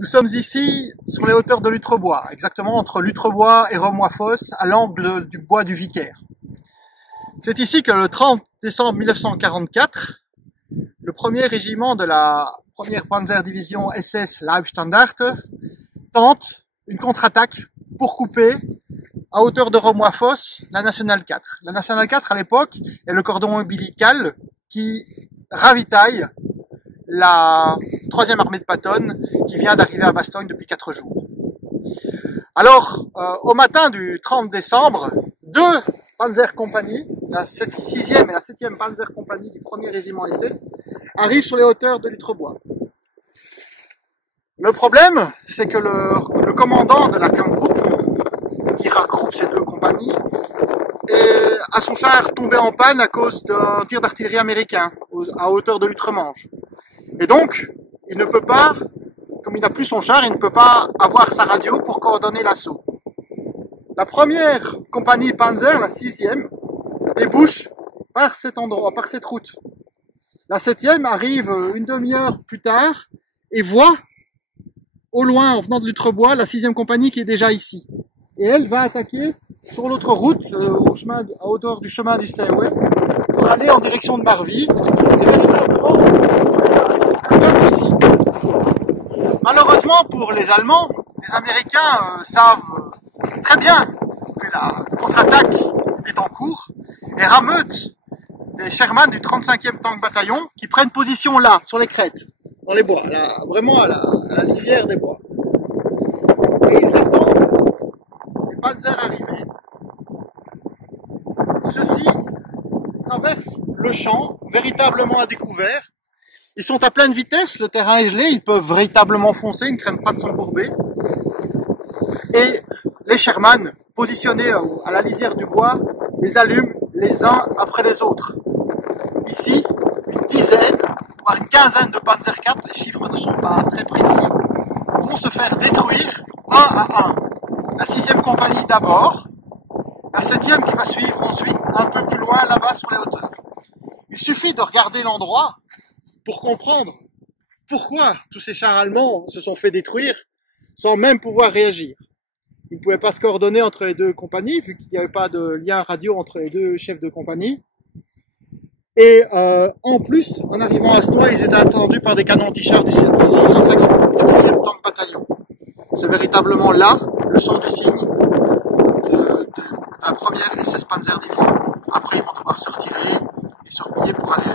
Nous sommes ici sur les hauteurs de l'Utrebois, exactement entre l'Utrebois et Remois-Fosse, à l'angle du bois du Vicaire. C'est ici que le 30 décembre 1944, le premier régiment de la première Panzerdivision SS Leibstandarte tente une contre-attaque pour couper, à hauteur de Remois-Fosse, la Nationale 4. La Nationale 4, à l'époque, est le cordon ombilical qui ravitaille la 3e armée de Patton qui vient d'arriver à Bastogne depuis 4 jours. Alors, au matin du 30 décembre, deux Panzer Compagnie, la 6e et la 7e Panzer Compagnie du 1er régiment SS, arrivent sur les hauteurs de l'Utrebois. Le problème, c'est que le commandant de la Kampfgruppe, qui regroupe ces deux compagnies, a son char tombé en panne à cause d'un tir d'artillerie américain à hauteur de l'Utremange. Et donc, il ne peut pas, comme il n'a plus son char, il ne peut pas avoir sa radio pour coordonner l'assaut. La première compagnie Panzer, la 6e, débouche par cet endroit, par cette route. La 7e arrive une demi-heure plus tard et voit, au loin, en venant de l'Utrebois, la 6e compagnie qui est déjà ici. Et elle va attaquer sur l'autre route, à hauteur du chemin du Seeway, pour aller en direction de Barville, et véritablement, comme ici. Malheureusement pour les Allemands, les Américains savent très bien que la contre-attaque est en cours et rameutent des Sherman du 35e Tank Bataillon qui prennent position là, sur les crêtes, dans les bois, là, vraiment à la lisière des bois. Et ils attendent les Panzers arriver. Ceux-ci traversent le champ, véritablement à découvert. Ils sont à pleine vitesse, le terrain est gelé, ils peuvent véritablement foncer, ils ne craignent pas de s'embourber. Et les Sherman, positionnés à la lisière du bois, les allument les uns après les autres. Ici, une dizaine, voire une quinzaine de Panzer IV, les chiffres ne sont pas très précis, vont se faire détruire un à un. La 6e compagnie d'abord, la 7e qui va suivre ensuite un peu plus loin là-bas sur les hauteurs. Il suffit de regarder l'endroit pour comprendre pourquoi tous ces chars allemands se sont fait détruire sans même pouvoir réagir. Ils ne pouvaient pas se coordonner entre les deux compagnies, vu qu'il n'y avait pas de lien radio entre les deux chefs de compagnie. Et en plus, en arrivant à Stoy, ils étaient attendus par des canons anti-chars du 654e Tank Bataillon. C'est véritablement là le son du signe de la première SS Panzer Division. Après, ils vont devoir se retirer et se replier pour aller